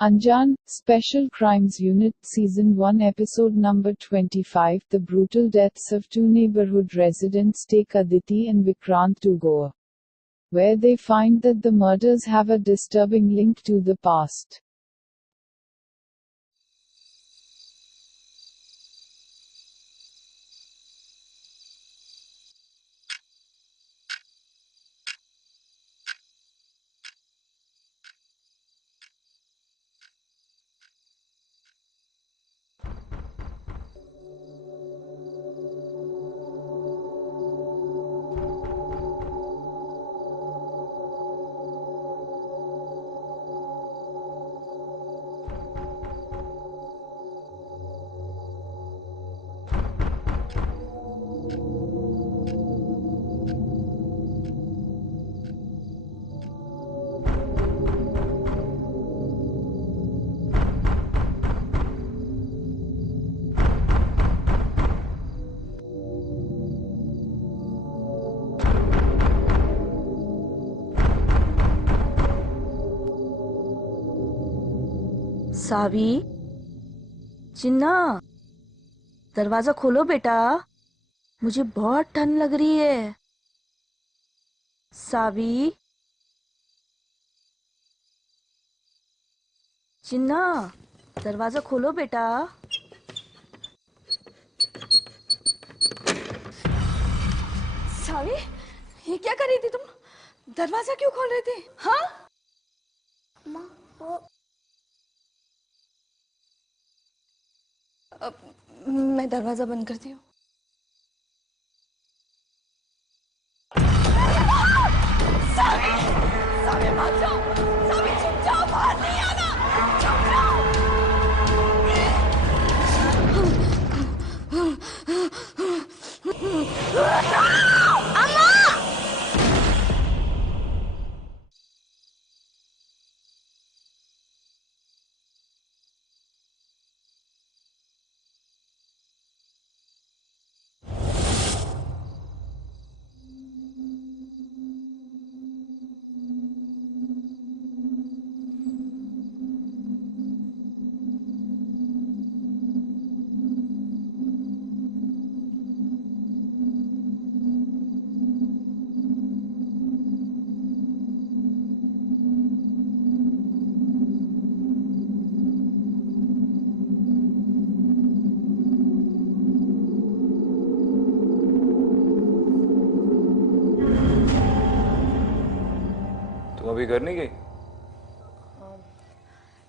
Anjan, Special Crimes Unit, Season 1, Episode Number 25. The brutal deaths of two neighborhood residents take Aditi and Vikrant to Goa, where they find that the murders have a disturbing link to the past. सावी, चिन्ना, दरवाजा खोलो बेटा, मुझे बहुत ठंड लग रही है। सावी, चिन्ना, दरवाजा खोलो बेटा। सावी, ये क्या कर रही थी तुम? दरवाजा क्यों खोल रही थी? हाँ? माँ, वो मैं दरवाजा बंद करती हूँ। सावी, सावी मत जाओ, सावी चुप जाओ, बाहर नहीं आना, चुप जाओ। अम्मा! अभी घर नहीं गई?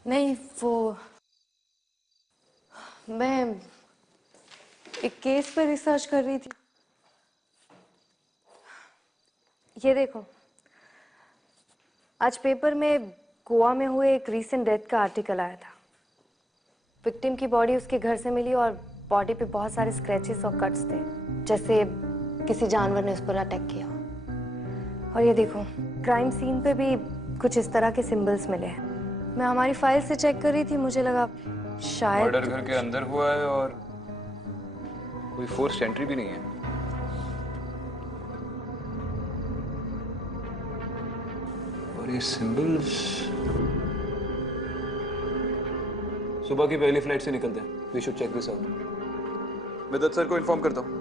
नहीं, वो मैं एक केस पे रिसर्च कर रही थी। ये देखो, आज पेपर में गोवा में हुए एक रीसेंट डेथ का आर्टिकल आया था। विक्टिम की बॉडी उसके घर से मिली और बॉडी पे बहुत सारे स्क्रैचेस और कट्स थे, जैसे किसी जानवर ने उस पर अटैक किया। और ये देखो, क्राइम सीन पे भी कुछ इस तरह के सिंबल्स मिले हैं। मैं हमारी फाइल से चेक कर रही थी, मुझे लगा शायद मर्डर घर के अंदर हुआ है और कोई फोर्स्ड एंट्री भी नहीं है। और ये सिंबल्स सुबह की पहली फ्लाइट से निकलते हैं। We should check this out. मैं दत्त सर को इन्फॉर्म करता हूँ।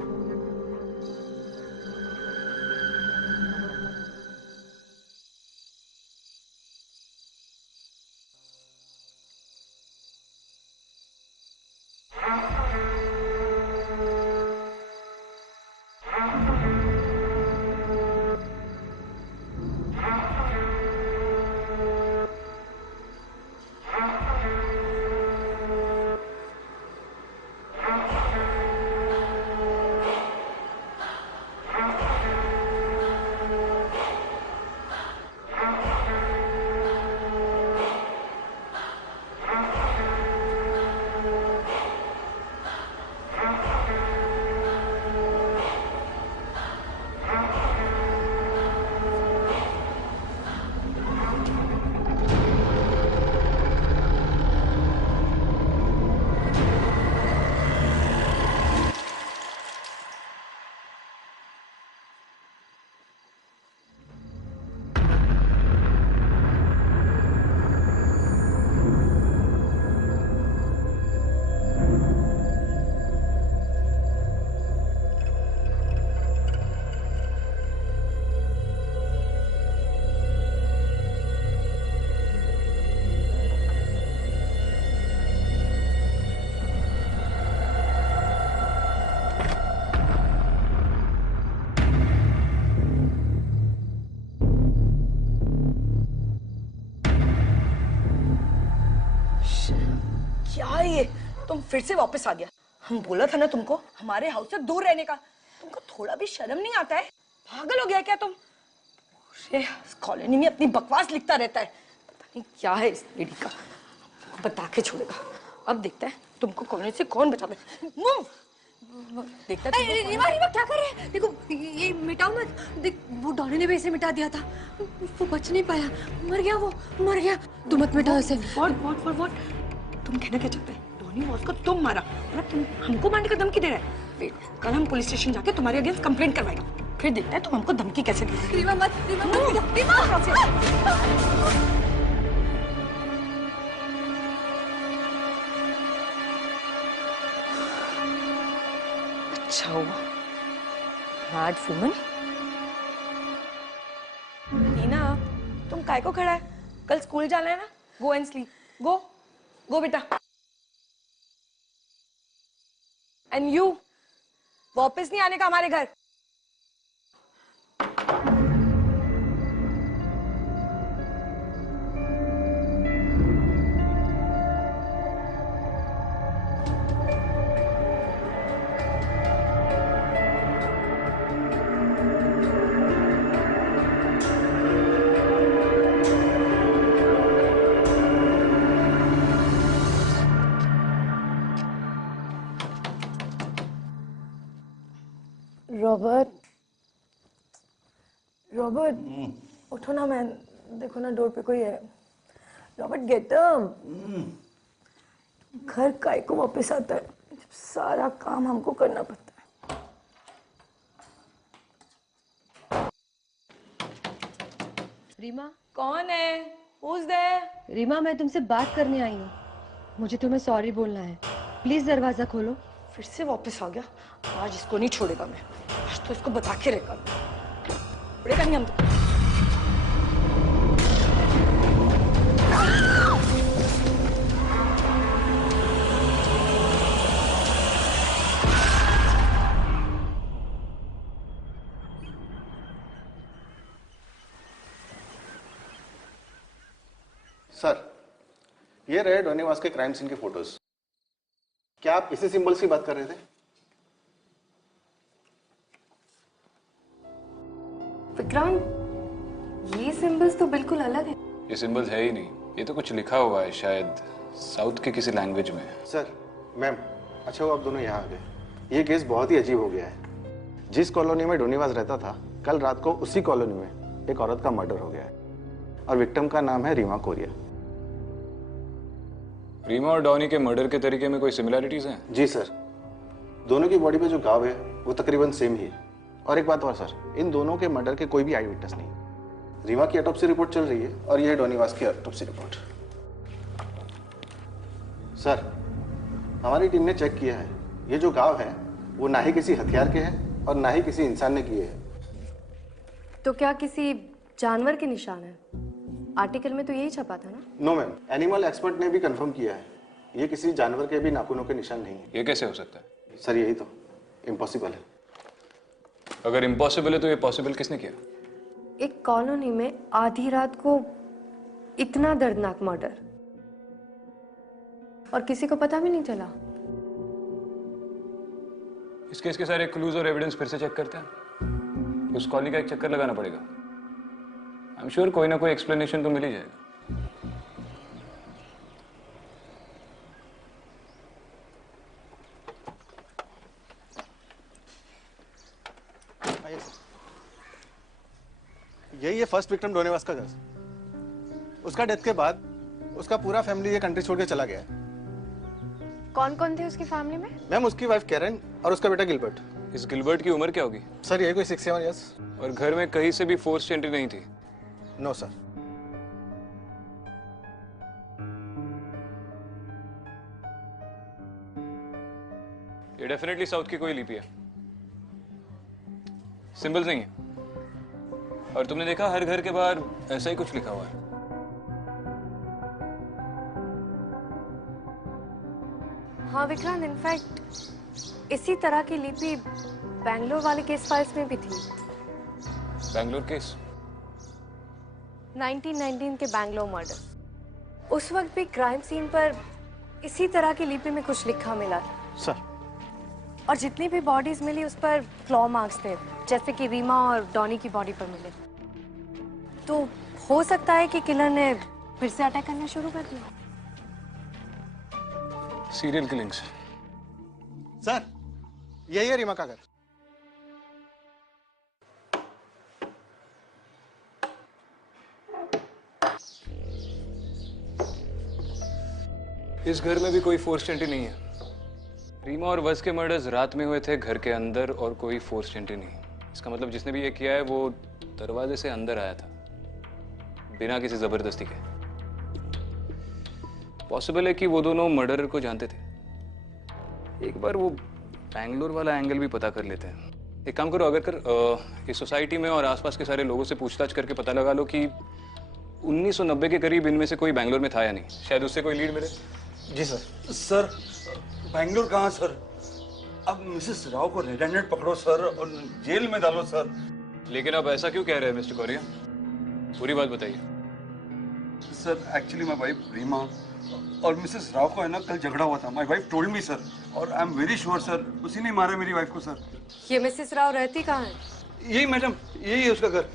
क्या है ये? तुम फिर से वापस आ गया। हम बोला था ना तुमको हमारे हाउस से दूर रहने का। तुमको थोड़ा भी शर्म नहीं आता है? पागल हो गया क्या तुम? पूरे कॉलोनी में अपनी बकवास लिखता रहता है। पता नहीं क्या है इस लेडी का, बता के छोड़ेगा। अब देखता है तुमको कॉलोनी से कौन बचाता है। मुंह देखता है। रीमा रीमा क्या कर रहे हैं? देखो ये मिटाओ मत। देख वो डॉनी ने भी इसे मिटा दिया था, वो बच नहीं पाया, मर गया, वो मर गया। तुम मत मिटाओ इसे। व्हाट तुम कहना क्या चाहते हैं? डॉनी बॉस को तुम मारा और तुम हमको मारने का धमकी दे रहे हैं? वेट, कल हम पुलिस स्टेशन जाके तुम्हारे अगेंस्ट कंप्लेंट करवाएगा, फिर देखते हैं तुम हमको धमकी कैसे देते हो। रीमा मत, रीमा मत, रीमा। अच्छा हुआ मैड वुमन। टीना, तुम काय को खड़ा है? कल स्कूल जाना है ना? Go and sleep. गो बेटा। एंड यू वापस नहीं आने का हमारे घर। रॉबर्ट उठो ना। मैं देखो ना, डोर पे कोई है। Robert get up. घर काय को वापस आता है जब सारा काम हमको करना पड़ता है। रीमा, कौन है? Who's there? रीमा मैं तुमसे बात करने आई हूँ। मुझे तुम्हें सॉरी बोलना है। प्लीज दरवाजा खोलो। फिर से वापस आ गया। आज इसको नहीं छोड़ेगा मैं। आज तो इसको बता के रहेगा। छोड़ेगा नहीं हम तो। सर, ये रहे डोनीवास के क्राइम सीन के फोटोज। क्या आप इसी सिंबल्स की बात कर रहे थे? विक्रांत, ये सिंबल्स तो बिल्कुल अलग है। ये सिंबल्स है ही नहीं, ये तो कुछ लिखा हुआ है, शायद साउथ के किसी लैंग्वेज में। सर, मैम, अच्छा वो आप दोनों यहाँ आ गए। ये केस बहुत ही अजीब हो गया है। जिस कॉलोनी में डोनीवास रहता था, कल रात को उसी कॉलोनी में एक औरत का मर्डर हो गया है और विक्टिम का नाम है रीमा कोरिया। रीमा और डॉनी के मर्डर के तरीके में कोई सिमिलैरिटीज हैं? जी सर, दोनों की बॉडी पे जो घाव है वो तकरीबन सेम ही है। और एक बात और सर, इन दोनों के मर्डर के कोई भी आई विटनेस नहीं। रीमा की ऑटोप्सी रिपोर्ट चल रही है और ये है डोनीवास की ऑटोप्सी रिपोर्ट। सर, हमारी टीम ने चेक किया है, ये जो घाव है वो ना ही किसी हथियार के हैं और ना ही किसी इंसान ने किए हैं। तो क्या किसी जानवर के निशान है? आर्टिकल में तो यही छपा था ना? नो मैम, एनिमल एक्सपर्ट ने भी कंफर्म किया है, ये किसी जानवर के भी नाखूनों के निशान नहीं है। ये कैसे हो सकता है? सर, यही तो इम्पॉसिबल है। अगर इम्पॉसिबल है तो ये पॉसिबल किसने किया? एक कॉलोनी में आधी रात को इतना दर्दनाक मर्डर और किसी को पता भी नहीं चला। इस केस के सारे क्लूज और एविडेंस फिर से चेक करते हैं। उस कॉलोनी का एक चक्कर लगाना पड़ेगा। आई एम श्योर कोई ना कोई एक्सप्लेनेशन तो मिल ही जाएगा। यही है फर्स्ट विक्टिम डोनीवास का घर। उसका डेथ के बाद उसका पूरा फैमिली ये कंट्री छोड़ के चला गया है। कौन कौन थे उसकी फैमिली में? मैम, उसकी वाइफ कैरन और उसका बेटा गिलबर्ट। इस गिलबर्ट की उम्र क्या होगी? सर, ये कोई 6-7 इयर्स। और घर में कहीं से भी फोर्स एंट्री नहीं थी? No sir. ये डेफिनेटली साउथ की कोई लिपि है, सिंबल्स नहीं है। और तुमने देखा हर घर के बाहर ऐसा ही कुछ लिखा हुआ है। हाँ विक्रांत, इनफैक्ट इसी तरह की लिपि बैंगलोर वाले केस फाइल्स में भी थी। बैंगलोर केस? 1919 के बैंगलोर मर्डर। उस वक्त भी क्राइम सीन पर इसी तरह की लिपि में कुछ लिखा मिला था। सर, और जितनी भी बॉडीज मिली उस पर क्लॉ मार्क्स थे, जैसे कि रीमा और डॉनी की बॉडी पर मिले। तो हो सकता है कि किलर ने फिर से अटैक करना शुरू कर दिया। Serial killings. सर यही है रीमा का घर। इस घर में भी कोई फोर्स एंट्री नहीं है। रीमा और वस के मर्डर्स रात में हुए थे घर के अंदर और कोई फोर्स एंट्री नहीं। इसका मतलब जिसने भी ये किया है वो दरवाजे से अंदर आया था बिना किसी जबरदस्ती के। पॉसिबल है कि वो दोनों मर्डरर को जानते थे। एक बार वो बैंगलोर वाला एंगल भी पता कर लेते हैं। एक काम करो, अगर इस सोसाइटी में और आसपास के सारे लोगों से पूछताछ करके पता लगा लो कि 1990 के करीब इनमें से कोई बैंगलोर में था या नहीं। शायद उससे कोई लीड मिले। जी सर। सर बैंगलोर कहाँ सर? अब मिसेस राव को रेड हैंडेड पकड़ो सर और जेल में डालो सर। लेकिन अब ऐसा क्यों कह रहे हैं मिस्टर कोरिया? पूरी बात बताइए। Sir actually my wife Reema और मिसेस राव को है ना कल झगड़ा हुआ था। My wife told me sir, और I am very sure sir उसी ने मारा मेरी वाइफ को सर। ये मिसेस राव रहती कहाँ है? यही मैडम, यही है उसका घर।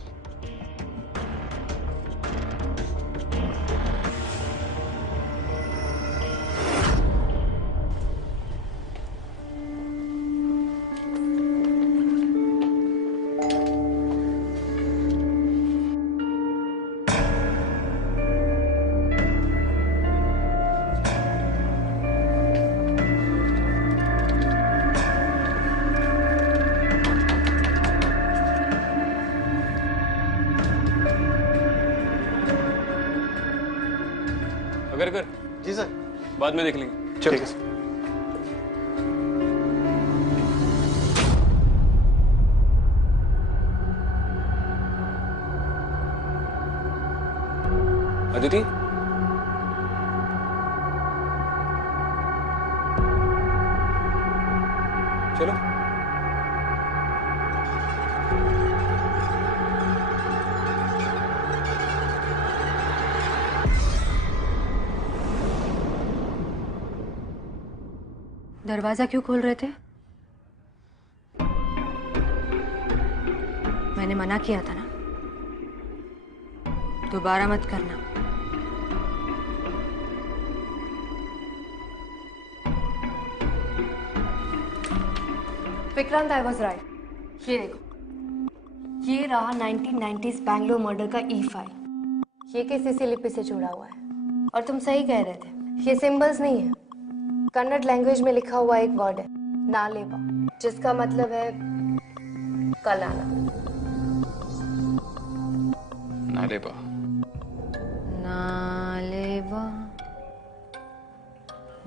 अगर जी सर। बाद में देख लेंगे। ठीक है सर। अदिति, चलो। दरवाजा क्यों खोल रहे थे? मैंने मना किया था ना, दोबारा मत करना। Vikrant, I was right. ये देखो, ये रहा 1990s बैंगलोर मर्डर का E फाइल। ये केस इसी लिपि से जुड़ा हुआ है। और तुम सही कह रहे थे, ये सिंबल्स नहीं है, कन्नड़ लैंग्वेज में लिखा हुआ एक वर्ड है, नालेबा, जिसका मतलब है कल आना। नालेबा। नालेबा,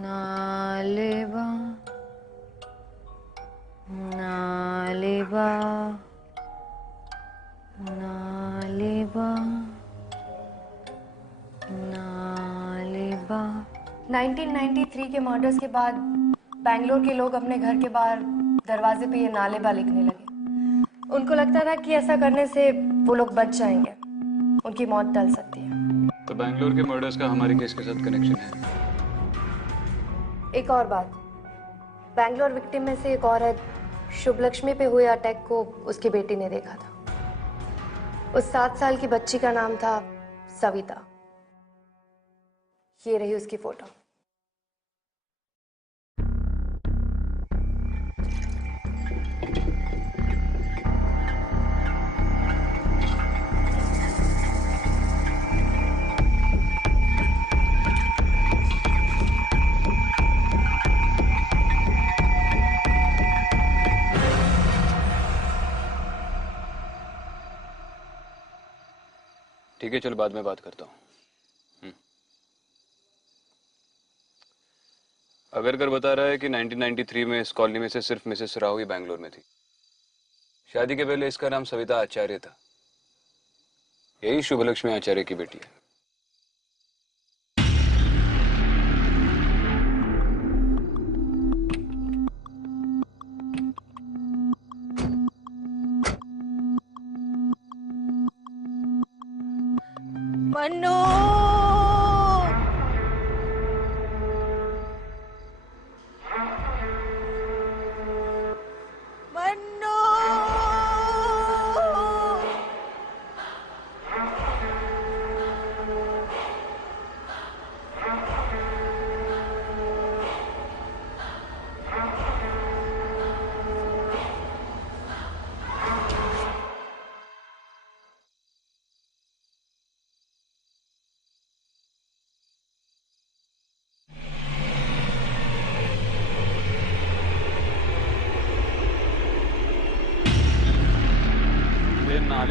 नालेबा, नालेबा, नालेबा, नालेबा। 1993 के मर्डर्स के बाद बैंगलोर के लोग अपने घर के बाहर दरवाजे पे ये नालेबा लिखने लगे। उनको लगता था कि ऐसा करने से वो लोग बच जाएंगे, उनकी मौत टल सकती है। तो बैंगलोर के मर्डर्स का हमारे केस के साथ कनेक्शन है। एक और बात, बैंगलोर विक्टिम में से एक औरत शुभ लक्ष्मी पे हुए अटैक को उसकी बेटी ने देखा था। उस 7 साल की बच्ची का नाम था सविता। ये रही उसकी फोटो। ठीक है, चलो बाद में बात करता हूँ। अगर बता रहा है कि 1993 में इस कॉलोनी में से सिर्फ मिसेस राव ही बैंगलोर में थी। शादी के पहले इसका नाम सविता आचार्य था। यही शुभ लक्ष्मी आचार्य की बेटी है। मन्नू,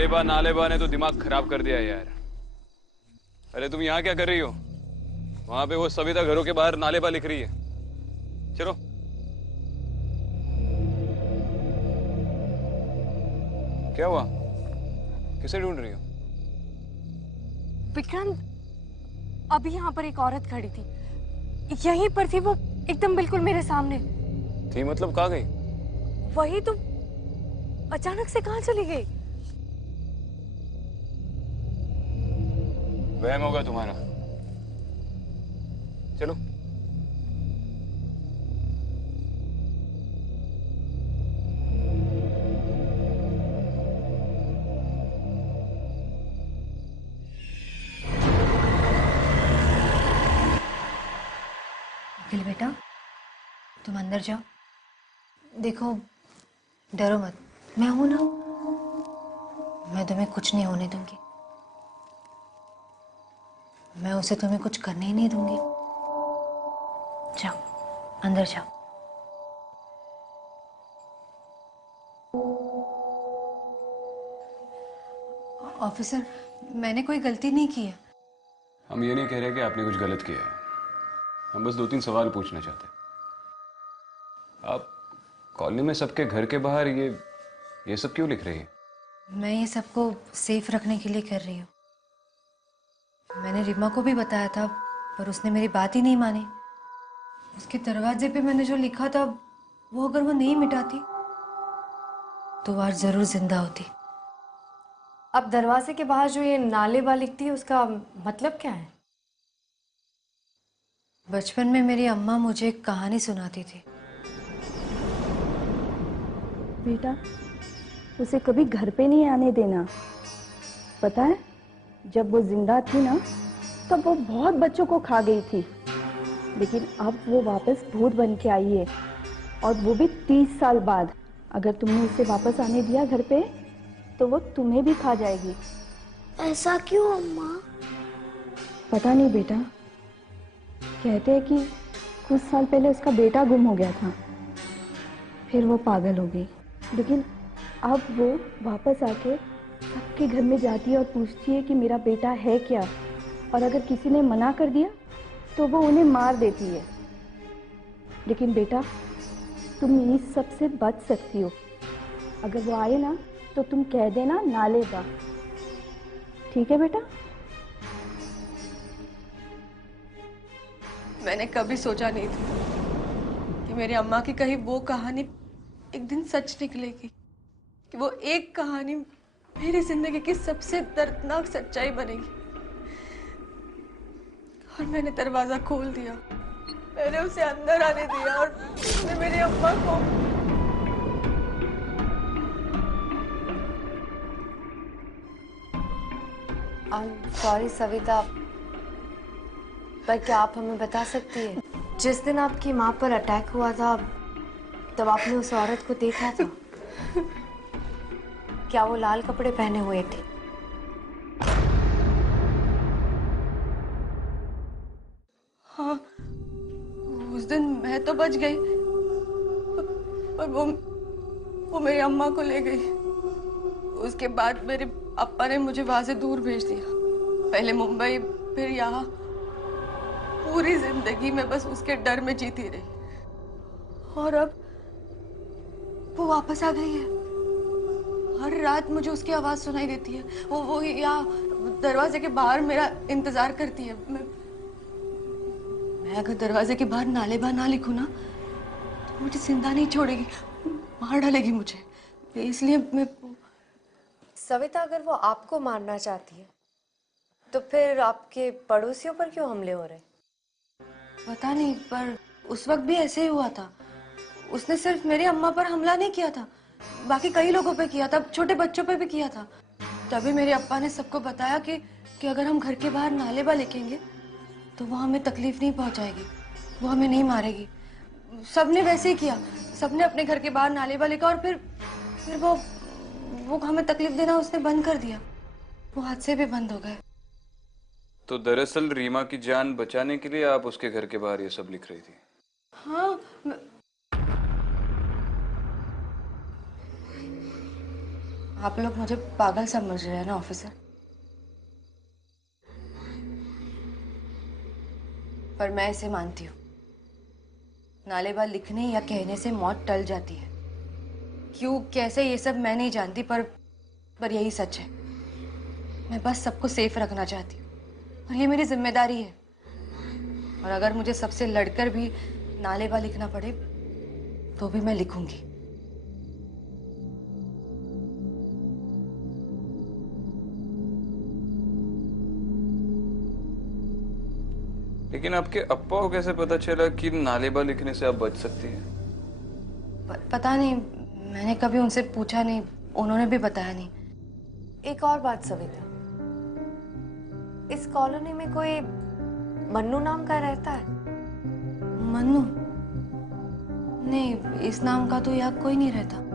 नालेबा ने तो दिमाग खराब कर दिया यार। अरे तुम यहाँ क्या कर रही हो? वहां पे वो सविता घरों के बाहर नालेबा लिख रही है। चलो। क्या हुआ? किसे ढूंढ रही हो? विक्रांत, अभी यहाँ पर एक औरत खड़ी थी, यहीं पर थी वो, एकदम बिल्कुल मेरे सामने थी मतलब कहाँ गई? वही तो, अचानक से कहाँ चली गई? वहम होगा तुम्हारा। चलो। अखिल बेटा, तुम अंदर जाओ। देखो, डरो मत, मैं हूं ना, मैं तुम्हें कुछ नहीं होने दूंगी। मैं उसे तुम्हें कुछ करने ही नहीं दूंगी। जाओ, अंदर जाओ। ऑफिसर, मैंने कोई गलती नहीं की है। हम ये नहीं कह रहे कि आपने कुछ गलत किया है, हम बस 2-3 सवाल पूछना चाहते हैं। आप कॉलोनी में सबके घर के बाहर ये सब क्यों लिख रही है? मैं ये सबको सेफ रखने के लिए कर रही हूँ। मैंने रीमा को भी बताया था, पर उसने मेरी बात ही नहीं मानी। उसके दरवाजे पे मैंने जो लिखा था, वो अगर वो नहीं मिटाती तो आज जरूर जिंदा होती। अब दरवाजे के बाहर जो ये नालेबा लिखती है, उसका मतलब क्या है? बचपन में मेरी अम्मा मुझे एक कहानी सुनाती थी। बेटा, उसे कभी घर पे नहीं आने देना। पता है, जब वो जिंदा थी ना, तब वो बहुत बच्चों को खा गई थी, लेकिन अब वो वापस भूत बन के आई है, और वो भी 30 साल बाद। अगर तुमने उसे वापस आने दिया घर पे, तो वो तुम्हें भी खा जाएगी। ऐसा क्यों अम्मा? पता नहीं बेटा, कहते हैं कि कुछ साल पहले उसका बेटा गुम हो गया था, फिर वो पागल हो गई, लेकिन अब वो वापस आके सबके घर में जाती है और पूछती है कि मेरा बेटा है क्या, और अगर किसी ने मना कर दिया तो वो उन्हें मार देती है। लेकिन बेटा, तुम इस सब से बच सकती हो। अगर वो आए ना, तो तुम कह देना नालेबा। ठीक है बेटा? मैंने कभी सोचा नहीं था कि मेरी अम्मा की कही वो कहानी एक दिन सच निकलेगी, कि वो एक कहानी मेरी जिंदगी की सबसे दर्दनाक सच्चाई बनेगी। और मैंने दरवाजा खोल दिया, मैंने उसे अंदर आने दिया, और उसने मेरी अम्मा को। सॉरी सविता, पर क्या आप हमें बता सकती है, जिस दिन आपकी माँ पर अटैक हुआ था, तब आपने उस औरत को देखा था? क्या वो लाल कपड़े पहने हुए थे? हाँ, उस दिन मैं तो बच गई, पर वो मेरी अम्मा को ले गई। उसके बाद मेरे पापा ने मुझे वहां से दूर भेज दिया, पहले मुंबई, फिर यहाँ। पूरी जिंदगी मैं बस उसके डर में जीती रही, और अब वो वापस आ गई है। हर रात मुझे उसकी आवाज सुनाई देती है। वो यहाँ दरवाजे के बाहर मेरा इंतजार करती है। मैं अगर दरवाजे के बाहर नालेबा ना लिखूं ना, तो मुझे जिंदा नहीं छोड़ेगी, मार डालेगी मुझे। इसलिए मैं। सविता, अगर वो आपको मारना चाहती है, तो फिर आपके पड़ोसियों पर क्यों हमले हो रहे? पता नहीं, पर उस वक्त भी ऐसे ही हुआ था। उसने सिर्फ मेरी अम्मा पर हमला नहीं किया था, बाकी कई लोगों पे किया था, छोटे बच्चों पे भी किया था। तभी मेरे अप्पा ने सबको बताया कि अगर हम घर के बाहर नालेबा लिखेंगे तो वो हमें तकलीफ नहीं पहुंचाएगी, वो हमें नहीं मारेगी। सबने वैसे ही किया, सबने अपने घर के बाहर नालेबा लिखा, और फिर वो हमें तकलीफ देना उसने बंद कर दिया। वो हादसे भी बंद हो गए। तो दरअसल रीमा की जान बचाने के लिए आप उसके घर के बाहर ये सब लिख रही थी? हाँ, आप लोग मुझे पागल समझ रहे हैं ना ऑफिसर, पर मैं इसे मानती हूँ। नालेबा लिखने या कहने से मौत टल जाती है। क्यों कैसे ये सब मैं नहीं जानती, पर यही सच है। मैं बस सबको सेफ रखना चाहती हूँ और ये मेरी जिम्मेदारी है। और अगर मुझे सबसे लड़कर भी नालेबा लिखना पड़े तो भी मैं लिखूंगी। लेकिन आपके अप्पा को कैसे पता चला कि नालेबा लिखने से आप बच सकती हैं? पता नहीं, मैंने कभी उनसे पूछा नहीं, उन्होंने भी बताया नहीं। एक और बात सविता, इस कॉलोनी में कोई मन्नू नाम का रहता है? मन्नू? नहीं, इस नाम का तो यहाँ कोई नहीं रहता।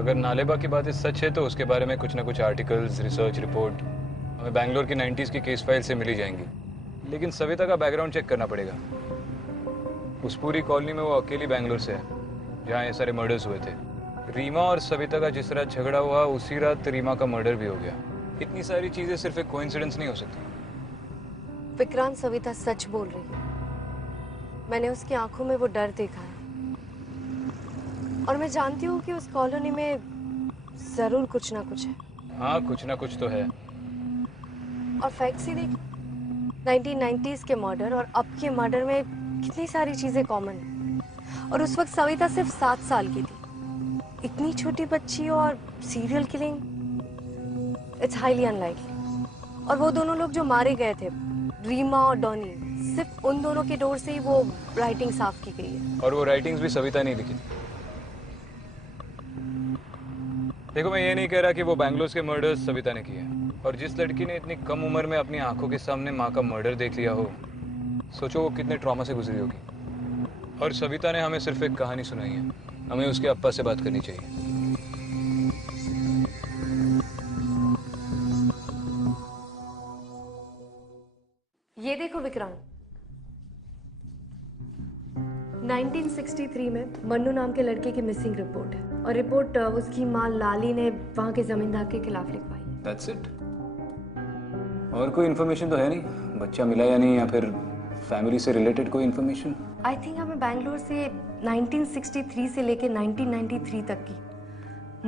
अगर नालेबा की बात सच है तो उसके बारे में कुछ ना कुछ आर्टिकल्स, रिसर्च रिपोर्ट हमें बैंगलोर की 90s की केस फाइल से मिल ही जाएंगी। लेकिन सविता का बैकग्राउंड चेक करना पड़ेगा। उस पूरी कॉलोनी में वो अकेली बैंगलोर से है जहाँ ये सारे मर्डर्स हुए थे। रीमा और सविता का जिस रात झगड़ा हुआ उसी रात रीमा का मर्डर भी हो गया। इतनी सारी चीजें सिर्फ एक कोइंसिडेंस नहीं हो सकती। विक्रांत, सविता सच बोल रही है। मैंने उसकी आंखों में वो डर देखा है और मैं जानती हूँ कि उस कॉलोनी में जरूर कुछ ना कुछ है। हाँ, कुछ ना कुछ तो है। और फैक्ट्स ही देख, 1990s के मर्डर और अब के मर्डर में कितनी सारी चीजें कॉमन है। और उस वक्त सविता सिर्फ 7 साल की थी। इतनी छोटी बच्ची और serial killing, it's highly unlikely. और वो दोनों लोग जो मारे गए थे, रीमा और डॉनी, सिर्फ उन दोनों के डोर से ही वो राइटिंग साफ की गई है। और वो राइटिंग्स भी सविता ने लिखी थी। देखो, मैं ये नहीं कह रहा कि वो बैंगलोर के मर्डर्स सविता ने किए हैं। और जिस लड़की ने इतनी कम उम्र में अपनी आंखों के सामने माँ का मर्डर देख लिया हो, सोचो वो कितने ट्रॉमा से गुजरी होगी। और सविता ने हमें सिर्फ एक कहानी सुनाई है। हमें उसके अप्पा से बात करनी चाहिए। ये देखो विक्रांत, 1963 में मन्नू नाम के लड़के की मिसिंग रिपोर्ट है और रिपोर्ट उसकी माँ लाली ने वहां के जमींदार के खिलाफ लिखवाई। That's it? और कोई इन्फॉर्मेशन तो है नहीं? बच्चा मिला या नहीं, या फिर फैमिली से रिलेटेड कोई इन्फॉर्मेशन? आई थिंक हमें बैंगलोर से 1963 से लेके 1993 तक की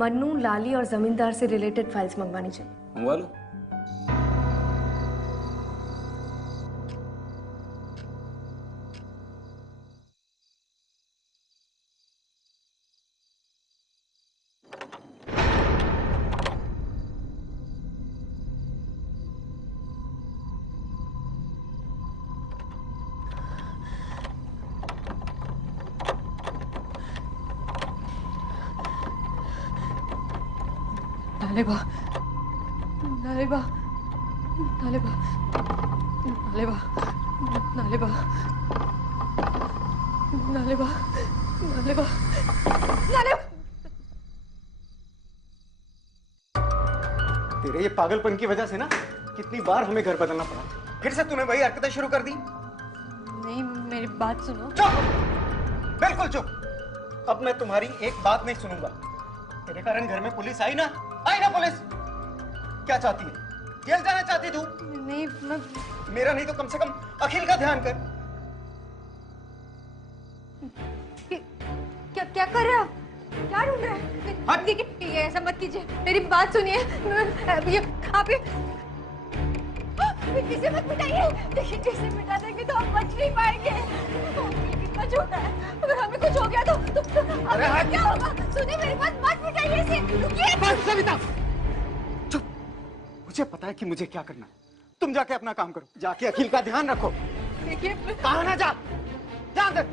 मन्नू, लाली और जमींदार से रिलेटेड फाइल्स मंगवानी चाहिए। मंगवा लो। नालेबा, नालेबा, नालेबा, नालेबा, नालेबा, नालेबा, नालेबा, नालेबा। तेरे ये पागलपन की वजह से ना कितनी बार हमें घर बदलना पड़ा। फिर से तूने वही हरकतें शुरू कर दी। नहीं, मेरी बात सुनो। चुप, बिल्कुल चुप। अब मैं तुम्हारी एक बात नहीं सुनूंगा। तेरे कारण घर में पुलिस आई ना पुलिस। क्या चाहती है? जेल जाना चाहती तू? नहीं, मैं मेरा नहीं तो कम से कम अखिल का ध्यान कर। क्या कर रहे हो आप? क्या ढूंढ रहे हैं? देखिए, ये ऐसा मत कीजिए, मेरी बात सुनिए। ये आप इसे मत मिटाइए। देखिए, इसे मिटा देंगे तो हम बच नहीं पाएंगे। कितना छोटा है, अगर हमें कुछ हो गया तो हमें क्या होगा? सुनिए मेरी बात, मत मिटाइए इसे। रुकिए। बस सविता, चुप। मुझे पता है कि मुझे क्या करना है। तुम जाके अपना काम करो, जाके अखिल का ध्यान रखो। देखिए, कहा ना जा, ध्यान दे।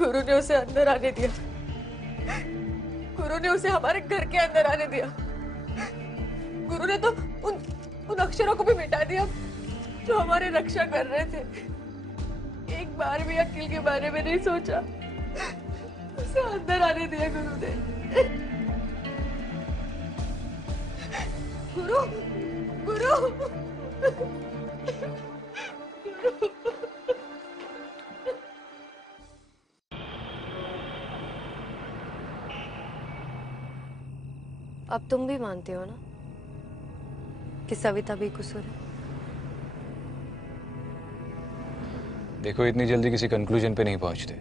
गुरु ने उसे अंदर आने दिया। गुरु ने उसे हमारे घर के अंदर आने दिया। गुरु ने तो उन अक्षरों को भी मिटा दिया जो हमारी रक्षा कर रहे थे। एक बार भी अखिल के बारे में नहीं सोचा। उसे अंदर आने दिया गुरु ने। गुरु गुरु अब तुम भी मानते हो ना कि सविता बेकसूर है? देखो, इतनी जल्दी किसी कंक्लूजन पे नहीं पहुंचते।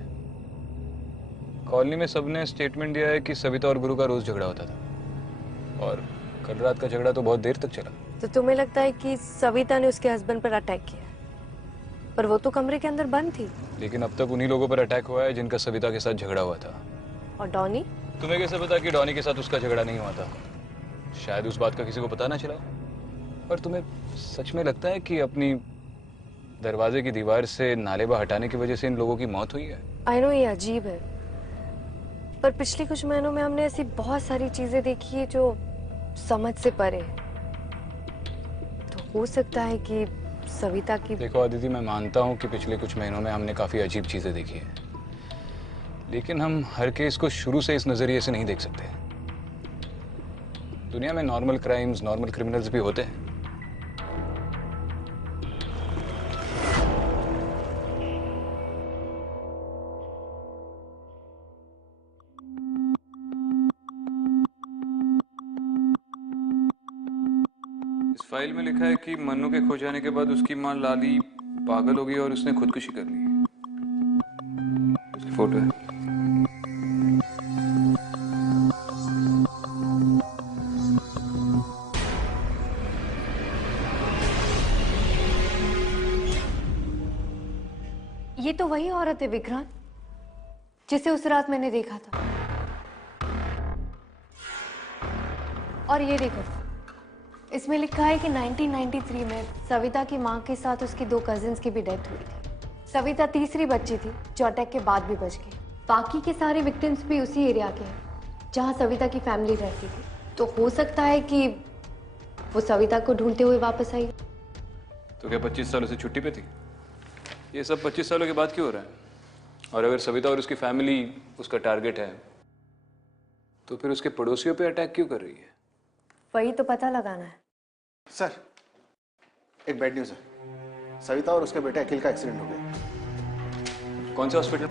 कॉलोनी में सबने स्टेटमेंट दिया है कि सविता और गुरु का रोज झगड़ा होता था और कल रात का झगड़ा तो बहुत देर तक चला। तो तुम्हें लगता है कि सविता ने उसके हस्बैंड पर अटैक किया? पर वो तो कमरे के अंदर बंद थी। लेकिन अब तक उन्हीं लोगों पर अटैक हुआ है जिनका सविता के साथ झगड़ा हुआ था। और डॉनी? तुम्हें कैसे पता कि डॉनी के साथ उसका झगड़ा नहीं हुआ था? शायद उस बात का किसी को पता ना चला। और तुम्हें सच में लगता है कि अपनी दरवाजे की दीवार से नालेबा हटाने की वजह से इन लोगों की मौत हुई है? आई नो ये अजीब है, पर पिछले कुछ महीनों में हमने ऐसी बहुत सारी चीजें देखी है जो समझ से परे है। तो हो सकता है कि सविता की... देखो अदिति, मैं मानता हूँ कि पिछले कुछ महीनों में हमने काफी अजीब चीजें देखी है, लेकिन हम हर केस को शुरू से इस नजरिए से नहीं देख सकते। दुनिया में नॉर्मल क्राइम्स, नॉर्मल क्रिमिनल्स भी होते हैं। इस फाइल में लिखा है कि मन्नू के खो जाने के बाद उसकी मां लाली पागल हो गई और उसने खुदकुशी कर ली। उसकी फोटो है। ये तो वही औरत है विक्रांत, जिसे उस रात मैंने देखा था। और ये देखो, इसमें लिखा है कि 1993 में सविता की मां के साथ उसकी 2 कजिन्स की भी डेथ हुई थी। सविता तीसरी बच्ची थी जो अटैक के बाद भी बच गई। बाकी के सारे विक्टिम्स भी उसी एरिया के हैं जहां सविता की फैमिली रहती थी। तो हो सकता है कि वो सविता को ढूंढते हुए वापस आई। तो क्या 25 सालों से छुट्टी पे थी? ये सब 25 सालों के बाद क्यों हो रहा है? और अगर सविता और उसकी फैमिली उसका टारगेट है, तो फिर उसके पड़ोसियों पे अटैक क्यों कर रही है? वही तो पता लगाना है। सर, एक बैड न्यूज़ है। सविता और उसके बेटे अखिल का एक्सीडेंट हो गया। कौन से हॉस्पिटल?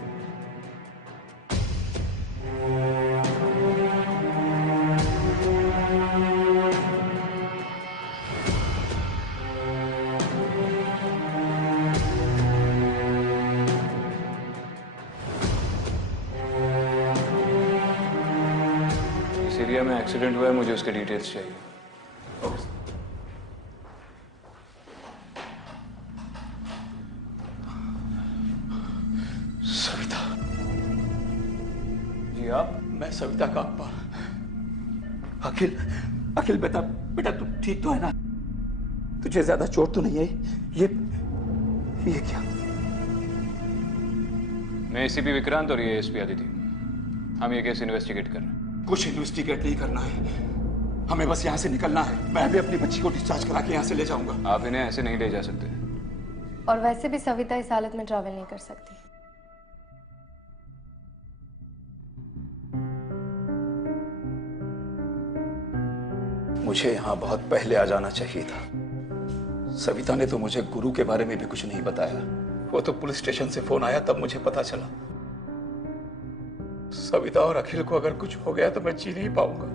इस एरिया में एक्सीडेंट हुआ है, मुझे उसके डिटेल्स चाहिए। सविता। जी आप? मैं सविता का अब्बा। अखिल, अखिल बेटा, बेटा तू ठीक तो है ना? तुझे ज्यादा चोट तो नहीं आई? ये क्या? मैं एसीपी विक्रांत और ये एसपी अदिति। हम ये केस इन्वेस्टिगेट कर रहे हैं। कुछ इन्वेस्टिगेट नहीं करना है, हमें बस यहाँ से निकलना है। मैं भी अपनी बच्ची को डिस्चार्ज करा के यहाँ से ले जाऊंगा। आप इन्हें ऐसे नहीं ले जा सकते। और वैसे भी सविता इस हालत में ट्रैवल नहीं कर सकती। मुझे यहाँ बहुत पहले आ जाना चाहिए था। सविता ने तो मुझे गुरु के बारे में भी कुछ नहीं बताया। वो तो पुलिस स्टेशन से फोन आया तब मुझे पता चला। सविता और अखिल को अगर कुछ हो गया तो मैं जी नहीं पाऊंगा।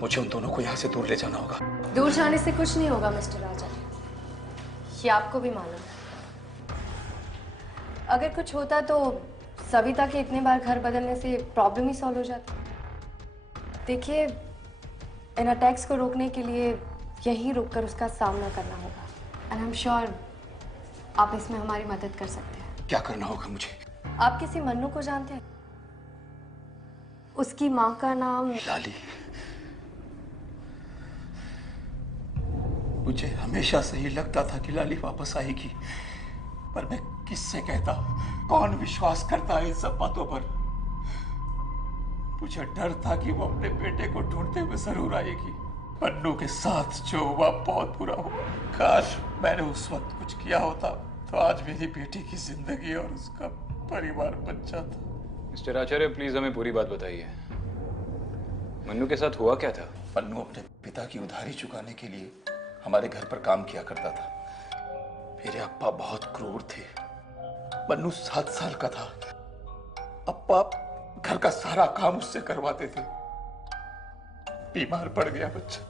मुझे उन दोनों को यहाँ से दूर ले जाना होगा। दूर जाने से कुछ नहीं होगा मिस्टर राजा, ये आपको भी मालूम है। अगर कुछ होता तो सविता के इतने बार घर बदलने से प्रॉब्लम ही सॉल्व हो जाती। देखिए, इन अटैक्स को रोकने के लिए यहीं रुककर उसका सामना करना होगा। एंड आई एम श्योर आप इसमें हमारी मदद कर सकते हैं। क्या करना होगा मुझे? आप किसी मन्नू को जानते हैं? उसकी माँ का नाम लाली। मुझे हमेशा से ही लगता था कि लाली वापस आएगी, पर मैं किससे कहता? कौन विश्वास करता है इन सब बातों पर? मुझे डर था कि वो अपने बेटे को ढूंढते हुए जरूर आएगी। मन्नू के साथ जो हुआ बहुत बुरा हुआ। काश मैंने उस वक्त कुछ किया होता तो आज मेरी बेटी की जिंदगी और उसका परिवार बच जाता। मिस्टर आचार्य, प्लीज हमें पूरी बात बताइए। मन्नू के साथ हुआ क्या था? मन्नू अपने पिता की उधारी चुकाने के लिए हमारे घर पर काम किया करता था। मेरे अप्पा बहुत क्रूर थे। मन्नू 7 साल का था। अप्पा घर का सारा काम उससे करवाते थे। बीमार पड़ गया बच्चा।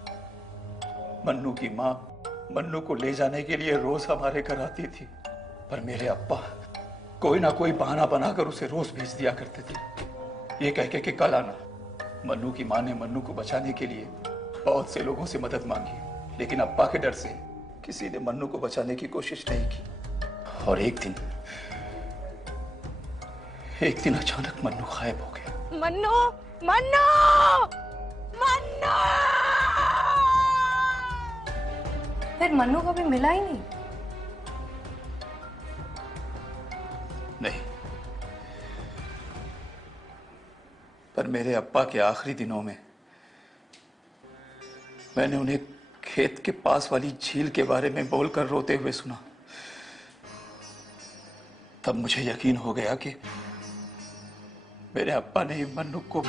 मन्नू की माँ मन्नू को ले जाने के लिए रोज हमारे घर आती थी, पर मेरे अप्पा कोई ना कोई बहाना बनाकर उसे रोज भेज दिया करते थे, ये कह के कि कल आना। मन्नू की माँ ने मन्नू को बचाने के लिए बहुत से लोगों से मदद मांगी, लेकिन अप्पा के डर से किसी ने मन्नू को बचाने की कोशिश नहीं की। और एक दिन अचानक मन्नू गायब हो गया। मन्नू, मन्नू, मन्नू! फिर मन्नू को भी मिला ही नहीं? नहीं, पर मेरे अप्पा के आखिरी दिनों में मैंने उन्हें खेत के पास वाली झील के बारे में बोलकर रोते हुए सुना। तब मुझे यकीन हो गया कि मेरे अप्पा ने मन्नू को,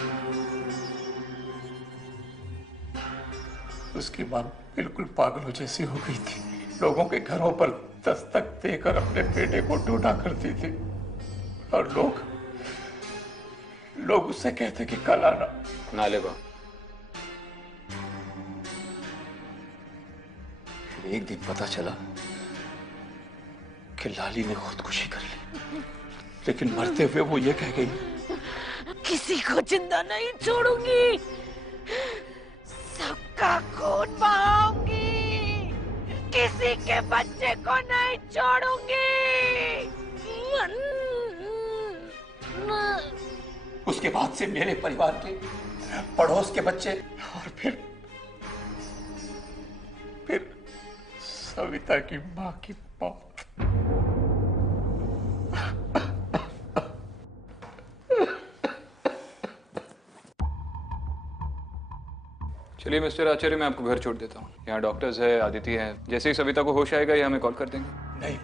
उसकी मां बिल्कुल पागलों जैसी हो गई थी। लोगों के घरों पर दस्तक देकर अपने बेटे को ढूंढा करती थी और लोग उससे कहते कि कल आना। नालेबा, फिर एक दिन पता चला कि लाली ने खुदकुशी कर ली, लेकिन मरते हुए वो ये कह गई, किसी को जिंदा नहीं छोड़ूंगी, सबका खून बहाऊंगी, किसी के बच्चे को नहीं छोड़ूंगी। उसके बाद से मेरे परिवार के, पड़ोस के बच्चे और फिर सविता की मां की मौत। चलिए मिस्टर आचार्य, मैं आपको घर छोड़ देता हूँ। यहाँ डॉक्टर्स है, आदिति है। जैसे ही सविता को होश आएगा ये हमें कॉल कर देंगे। नहीं,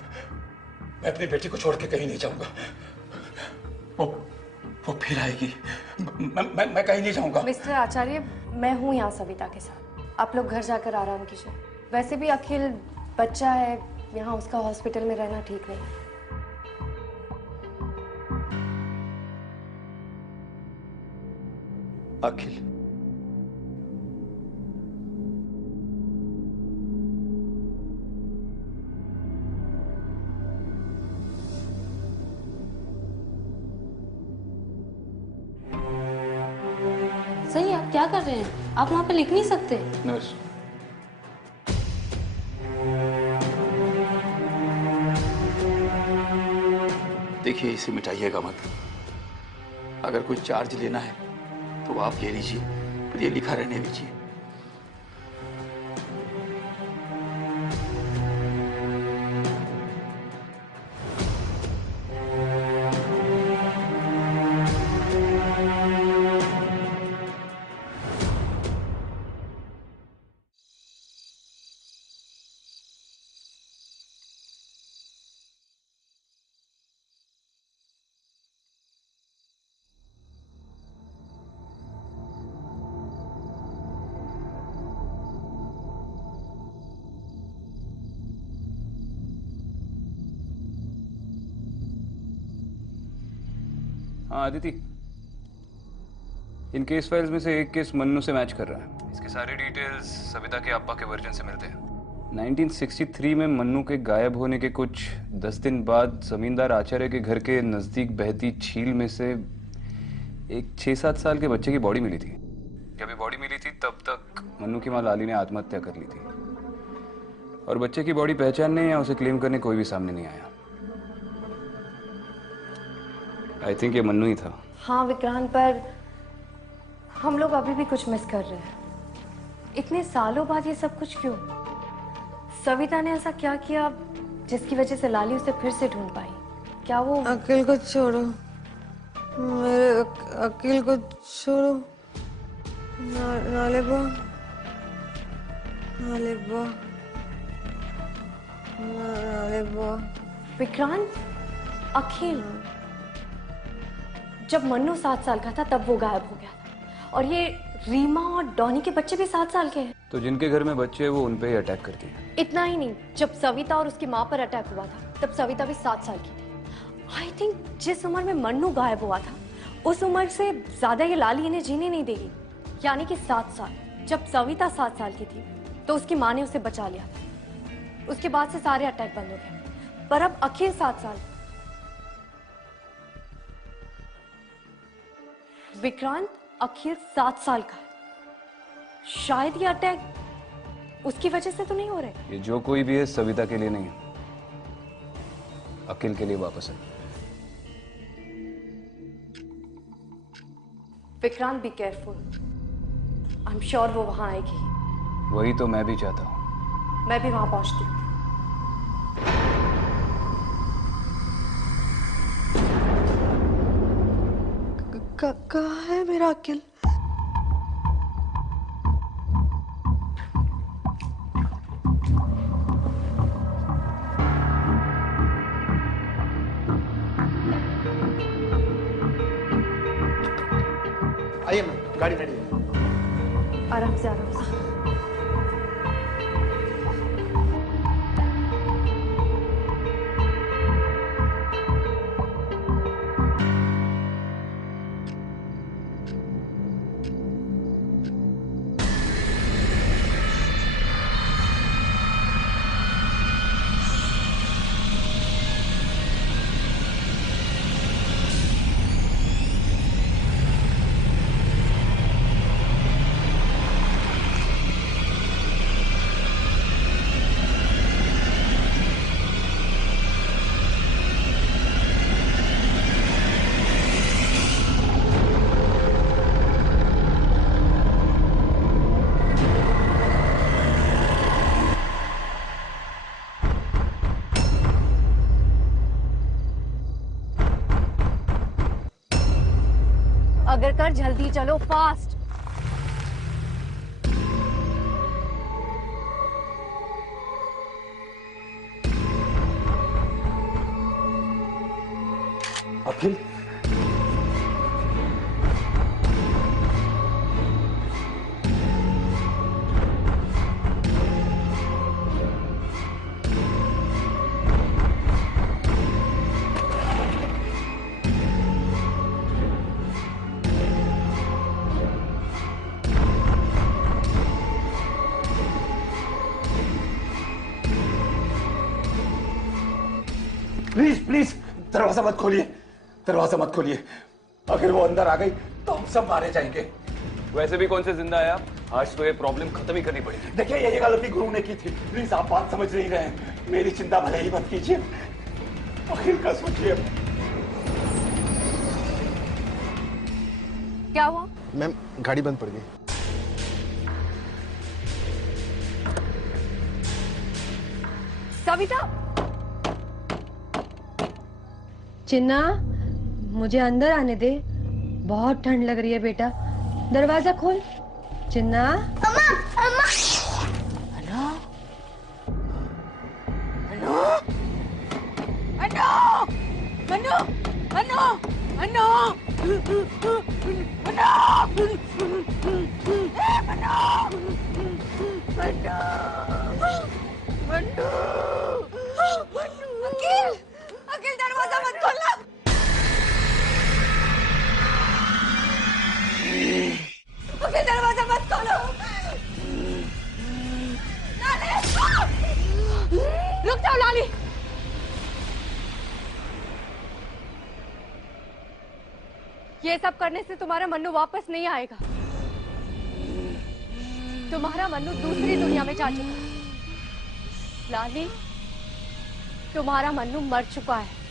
मैं अपनी बेटी को छोड़ के कहीं नहीं जाऊंगा। वो फिर आएगी। मैं कहीं नहीं जाऊंगा। मिस्टर आचार्य, मैं हूँ यहाँ सविता के साथ। आप लोग घर जाकर आराम कीजिए। वैसे भी अखिल बच्चा है, यहाँ उसका हॉस्पिटल में रहना ठीक नहीं। अखिल, सही, आप क्या कर रहे हैं? आप वहां पे लिख नहीं सकते? नर्स, देखिए इसे मिटाइएगा मत। अगर कोई चार्ज लेना है तो आप ले लीजिए, पर ये लिखा रहने दीजिए। हाँ आदिति, इन केस फाइल्स में से एक केस मन्नू से मैच कर रहा है। इसके सारे डिटेल्स सविता के अप्पा के वर्जन से मिलते हैं। 1963 में मन्नू के गायब होने के कुछ 10 दिन बाद जमींदार आचार्य के घर के नज़दीक बहती झील में से एक 6-7 साल के बच्चे की बॉडी मिली थी। जब ये बॉडी मिली थी तब तक मन्नू की माँ लाली ने आत्महत्या कर ली थी और बच्चे की बॉडी पहचानने या उसे क्लेम करने कोई भी सामने नहीं आया। आई थिंक ये मन्नू ही था। हाँ विक्रांत, पर हम लोग अभी भी कुछ मिस कर रहे हैं। इतने सालों बाद ये सब कुछ क्यों? सविता ने ऐसा क्या किया जिसकी वजह से लाली उसे फिर से ढूंढ पाई। क्या वो अकील को छोड़ो, मेरे अकील को छोड़ो। नालेबा, नालेबा, नालेबा। विक्रांत, अखिल, जब मन्नू 7 साल का था तब वो गायब हो गया था, और ये रीमा और डॉनी के बच्चे भी 7 साल के हैं। तो जिनके घर में बच्चे हैं वो उन पे ही अटैक करती है। इतना ही नहीं, जब सविता और उसकी माँ पर अटैक हुआ था तब सविता भी 7 साल की थी। आई थिंक जिस उम्र में मन्नू गायब हुआ था उस उम्र से ज्यादा ये लाली इन्हें जीने नहीं देगी, यानी कि 7 साल। जब सविता 7 साल की थी तो उसकी माँ ने उसे बचा लिया, उसके बाद से सारे अटैक बंद हो गए। पर अब अखिल 7 साल, विक्रांत अखिल 7 साल का है, शायद ये अटैक उसकी वजह से तो नहीं हो रहे। ये जो कोई भी है सविता के लिए नहीं है, अखिल के लिए वापस है। Vikrant be careful, I am sure वो वहां आएगी। वही तो मैं भी चाहता हूँ। मैं भी वहां पहुंचती हूँ। कहाँ है मेरा अकिल? आइए मैम, गाड़ी रेडी है। आराम से, आराम से। अगर कर जल्दी चलो, फास्ट। अखिल, प्लीज प्लीज दरवाजा मत खोलिए, दरवाजा मत खोलिए। अगर वो अंदर आ गई तो हम सब मारे जाएंगे। वैसे भी कौन से जिंदा है आप? आज तो ये प्रॉब्लम खत्म ही करनी पड़ेगी। देखिए ये गलती गुरु ने की थी, प्लीज आप बात समझ नहीं रहे हैं। मेरी चिंता भले ही मत कीजिए, अखिल का सोचिए। क्या हुआ? मैम गाड़ी बंद पड़ गई। सविता, चिन्ना, मुझे अंदर आने दे, बहुत ठंड लग रही है बेटा। दरवाजा खोल। चिन्ना। अम्मा, अम्मा। अनु, अनु, अनु, अनु, अनु, अनु, अखिल, अखिल दरवाजा मत खोलना। अखिल दरवाजा मत खोलो। रुक जाओ लाली। ये सब करने से तुम्हारा मन्नू वापस नहीं आएगा। तुम्हारा मन्नू दूसरी दुनिया में जा चुका है। लाली, तुम्हारा मन्नू मर चुका है।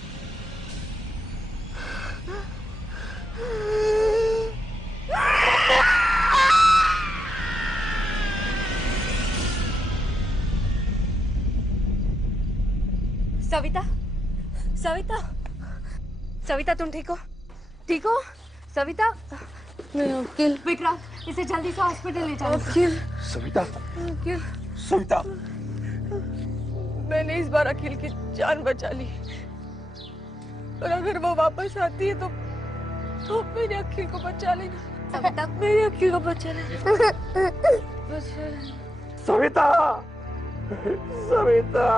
सविता, सविता, सविता तुम ठीक हो? ठीक हो सविता? अंकिल, विक्रांत इसे जल्दी से हॉस्पिटल ले जाओ। अंकिल, सविता, अंकिल, सविता, मैंने इस बार अखिल की जान बचा ली, और अगर वो वापस आती है तो मेरे अखिल को बचा लेना। सविता, मेरे अखिल को बचा लेना। सविता, सविता।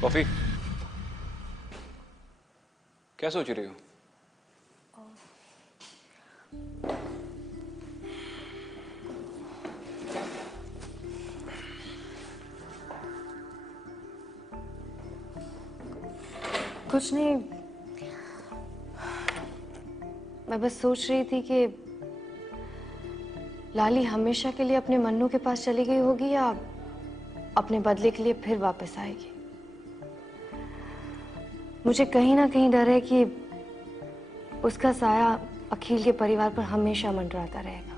कॉफी? क्या सोच रही हो? कुछ नहीं, मैं बस सोच रही थी कि लाली हमेशा के लिए अपने मन्नू के पास चली गई होगी या अपने बदले के लिए फिर वापस आएगी। मुझे कहीं ना कहीं डर है कि उसका साया अखिल के परिवार पर हमेशा मंडराता रहेगा।